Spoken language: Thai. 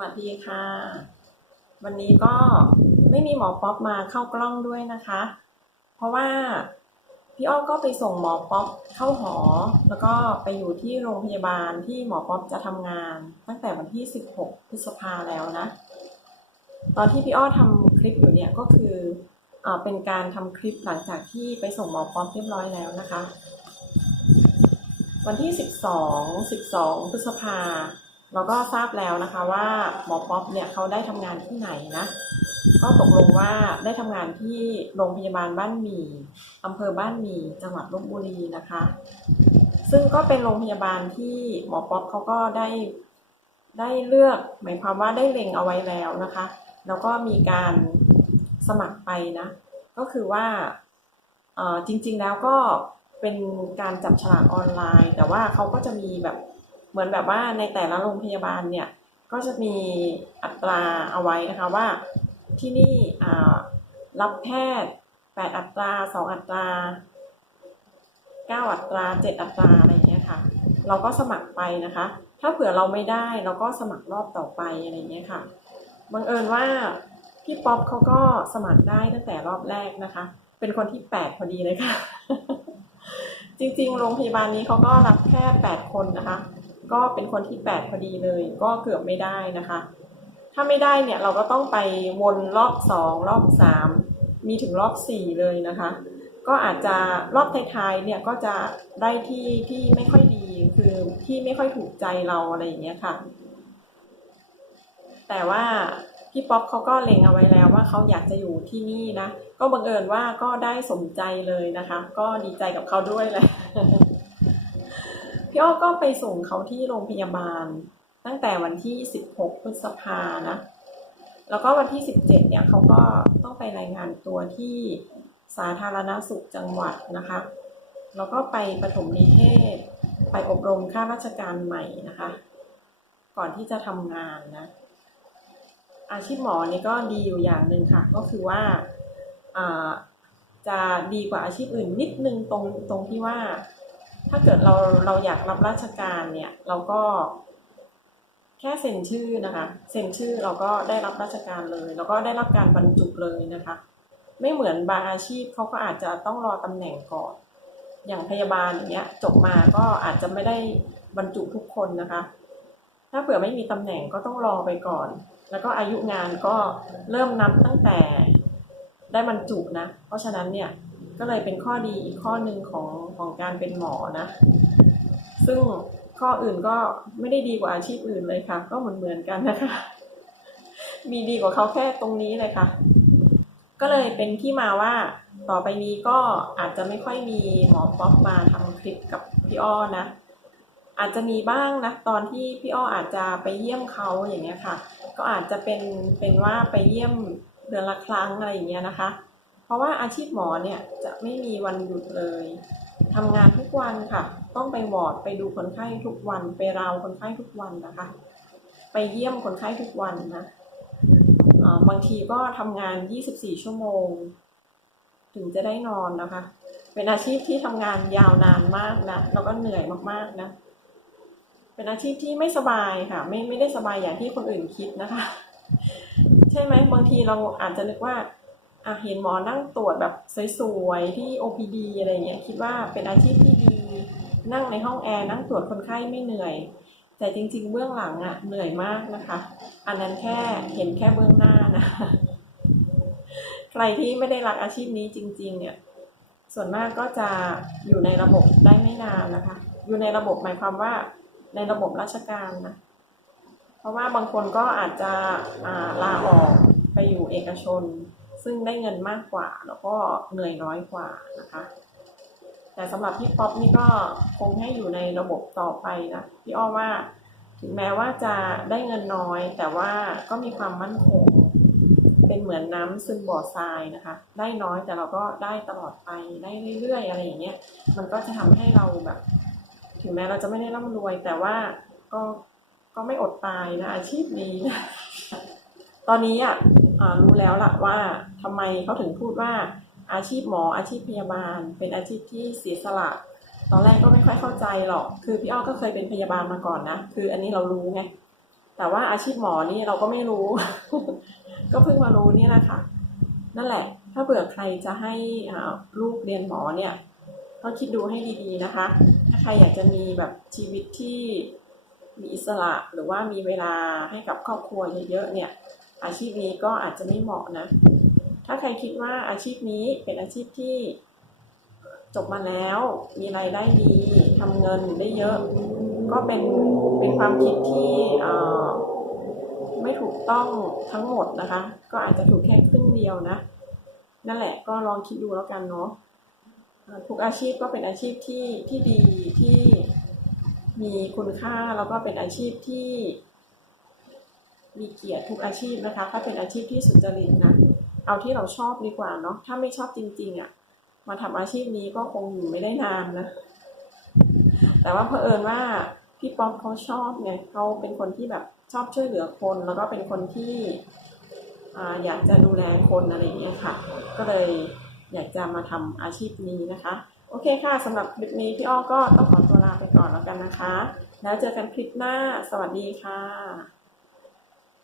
วัสดีค่ะ วันนี้ก็ไม่มีหมอป๊อปมาเข้ากล้องด้วยนะคะ เพราะว่าพี่อ้อก็ไปส่งหมอป๊อปเข้าหอ แล้วก็ไปอยู่ที่โรงพยาบาลที่หมอป๊อปจะทำงาน ตั้งแต่วันที่ 16 พฤษภาแล้วนะ ตอนที่พี่อ้อทำคลิปอยู่เนี่ยก็คือเออเป็นการทำคลิปหลังจากที่ไปส่งหมอป๊อปเรียบร้อยแล้วนะคะ วันที่ 12 12 พฤษภา เราก็ทราบแล้วนะคะว่าหมอป๊อปเนี่ยเขาได้ทำงานที่ไหนนะ ก็ตกลงว่าได้ทำงานที่โรงพยาบาลบ้านหมี่อำเภอบ้านหมี่จังหวัดลบบุรีนะคะ ซึ่งก็เป็นโรงพยาบาลที่หมอป๊อปเขาก็ได้ได้เลือกหมายความว่าได้เล็งเอาไว้แล้วนะคะ แล้วก็มีการสมัครไปนะ ก็คือว่าจริงๆแล้วก็เป็นการจับฉลากออนไลน์ แต่ว่าเขาก็จะมีแบบ เหมือนแบบว่าในแต่ละโรงพยาบาลเนี่ยก็จะมีอัตราเอาไว้นะคะว่าที่นี่รับแพทย์ 8 อัตรา 2 อัตรา 9 อัตรา 7 อัตราอะไรอย่างเงี้ยค่ะ เราก็สมัครไปนะคะ ถ้าเผื่อเราไม่ได้เราก็สมัครรอบต่อไปอะไรอย่างเงี้ยค่ะบังเอิญว่าพี่ป๊อปเขาก็สมัครได้ตั้งแต่รอบแรกนะคะ เป็นคนที่ 8 พอดีเลยค่ะ จริงๆ โรงพยาบาลนี้เขาก็รับแค่ 8 คนนะคะ ก็เป็นคนที่ 8 พอดีเลย ก็เกือบไม่ได้นะคะ ถ้าไม่ได้เนี่ยเราก็ต้องไปวนรอบ 2 รอบ 3 มีถึงรอบ 4 เลยนะคะ ก็อาจจะรอบท้ายๆเนี่ยก็จะได้ที่ที่ไม่ค่อยดีคือที่ไม่ค่อยถูกใจเราอะไรอย่างเงี้ยค่ะ แต่ว่าพี่ป๊อปเขาก็เล็งเอาไว้แล้วว่าเขาอยากจะอยู่ที่นี่นะ ก็บังเอิญว่าก็ได้สมใจเลยนะคะ ก็ดีใจกับเขาด้วยแหละ พี่อ้อก็ไปส่งเขาที่โรงพยาบาล ตั้งแต่วันที่ 16 พฤษภานะ แล้วก็วันที่ 17 เนี่ยเขาก็ต้องไปรายงานตัวที่สาธารณสุขจังหวัดนะคะ แล้วก็ไปปฐมนิเทศ ไปอบรมข้าราชการใหม่นะคะ ก่อนที่จะทำงานนะ อาชีพหมอนี่ก็ดีอยู่อย่างหนึ่งค่ะ ก็คือว่าอ่าจะดีกว่าอาชีพอื่นนิดนึงตรงตรงที่ว่า ถ้าเกิดเราเราอยากรับราชการเนี่ยเราก็แค่เซ็นชื่อนะคะเซ็นชื่อเราก็ได้รับราชการเลย แล้วก็ได้รับการบรรจุเลยนะคะ ไม่เหมือนบางอาชีพเขาก็อาจจะต้องรอตำแหน่งก่อน อย่างพยาบาลอย่างเงี้ยจบมาก็อาจจะไม่ได้บรรจุทุกคนนะคะ ถ้าเผื่อไม่มีตำแหน่งก็ต้องรอไปก่อน แล้วก็อายุงานก็เริ่มนับตั้งแต่ได้บรรจุนะ เพราะฉะนั้นเนี่ย ก็เลยเป็นข้อดีอีกข้อหนึ่งของของการเป็นหมอนะ ซึ่งข้ออื่นก็ไม่ได้ดีกว่าอาชีพอื่นเลยค่ะ ก็เหมือนเหมือนๆกันนะคะ มีดีกว่าเขาแค่ตรงนี้เลยค่ะ ก็เลยเป็นที่มาว่าต่อไปนี้ก็อาจจะไม่ค่อยมีหมอป๊อปมาทำคลิปกับพี่อ้อนะ อาจจะมีบ้างนะตอนที่พี่อ้ออาจจะไปเยี่ยมเขาอย่างเงี้ยค่ะ ก็อาจจะเป็นเป็นว่าไปเยี่ยมเดือนละครั้งอะไรอย่างเงี้ยนะคะ ราะว่าอาชีพหมอเนี่ยจะไม่มีวันหยุดเลยทำงานทุกวันค่ะ ต้องไปวอร์ดไปดูคนไข้ทุกวัน ไปราวคนไข้ทุกวันนะคะ ไปเยี่ยมคนไข้ทุกวันนะอ่อบางทีก็ทำงาน 24 ชั่วโมง ถึงจะได้นอนนะคะ เป็นอาชีพที่ทำงานยาวนานมากนะแล้วก็เหนื่อยมากๆนะ เป็นอาชีพที่ไม่สบายค่ะ ไม่ไม่ได้สบายอย่างที่คนอื่นคิดนะคะ ใช่ไหมบางทีเราอาจจะนึกว่า อะเห็นหมอนั่งตรวจแบบสวยๆที่ OPD อะไรเงี้ยคิดว่าเป็นอาชีพที่ดีนั่งในห้องแอร์นั่งตรวจคนไข้ไม่เหนื่อย แต่จริง ๆ เบื้องหลังอะเหนื่อยมากนะคะ อันนั้นแค่เห็นแค่เบื้องหน้านะใครที่ไม่ได้รักอาชีพนี้จริง ๆ เนี่ย ส่วนมากก็จะอยู่ในระบบได้ไม่นานนะคะ อยู่ในระบบหมายความว่าในระบบราชการนะ เพราะว่าบางคนก็อาจจะาลาออกไปอยู่เอกชน ซึ่งได้เงินมากกว่า แล้วก็เหนื่อยน้อยกว่านะคะ แต่สำหรับพี่ป๊อปนี่ก็คงให้อยู่ในระบบต่อไปนะพี่อ้อว่าถึงแม้ว่าจะได้เงินน้อย แต่ว่าก็มีความมั่นคง เป็นเหมือนน้ำซึมบ่อทรายนะคะ ได้น้อยแต่เราก็ได้ตลอดไปได้เรื่อยๆ อะไรอย่างเงี้ยมันก็จะทำให้เราแบบ ถึงแม้เราจะไม่ได้ร่ำรวย แต่ว่าก็ก็ไม่อดตายนะอาชีพนี้นะตอนนี้อะ รู้แล้วล่ะว่าทำไมเขาถึงพูดว่าอาชีพหมออาชีพพยาบาล เป็นอาชีพที่เสียสละ ตอนแรกก็ไม่ค่อยเข้าใจหรอก คือพี่อ้อก็เคยเป็นพยาบาลมาก่อนนะ คืออันนี้เรารู้ไง แต่ว่าอาชีพหมอนี่เราก็ไม่รู้ ก็เพิ่งมารู้นี่แหละค่ะ นั่นแหละ ถ้าเบื่อใครจะให้ลูกเรียนหมอเนี่ยก็คิดดูให้ดีๆนะคะ ถ้าใครอยากจะมีแบบชีวิตที่มีอิสระหรือว่ามีเวลาให้กับครอบครัวเยอะๆเนี่ย อาชีพนี้ก็อาจจะไม่เหมาะนะ ถ้าใครคิดว่าอาชีพนี้เป็นอาชีพที่จบมาแล้ว มีรายได้ดีทำเงินได้เยอะ ก็เป็นเป็นความคิดที่อ่อไม่ถูกต้องทั้งหมดนะคะ ก็อาจจะถูกแค่ครึ่งเดียวนะ นั่นแหละก็ลองคิดดูแล้วกันเนาะทุกอาชีพก็เป็นอาชีพที่ที่ดีที่มีคุณค่าแล้วก็เป็นอาชีพที่ มีเกียรติทุกอาชีพนะคะ ถ้าเป็นอาชีพที่สุจริตนะเอาที่เราชอบดีกว่าเนาะถ้าไม่ชอบจริง ๆอะ่ะมาทำอาชีพนี้ก็คงอยู่ไม่ได้นานนะ แต่ว่าเผอิญว่าพี่ป๊อปเขาชอบไงเขาเป็นคนที่แบบชอบช่วยเหลือคน แล้วก็เป็นคนที่ออยากจะดูแลคนอะไรอย่างเงี้ยค่ะ ก็เลยอยากจะมาทำอาชีพนี้นะคะ โอเคค่ะสำหรับคลิปนี้พี่อ้อก็ต้องขอตัวลาไปก่อนแล้วกันนะคะ แล้วเจอกันคลิปหน้า สวัสดีค่ะ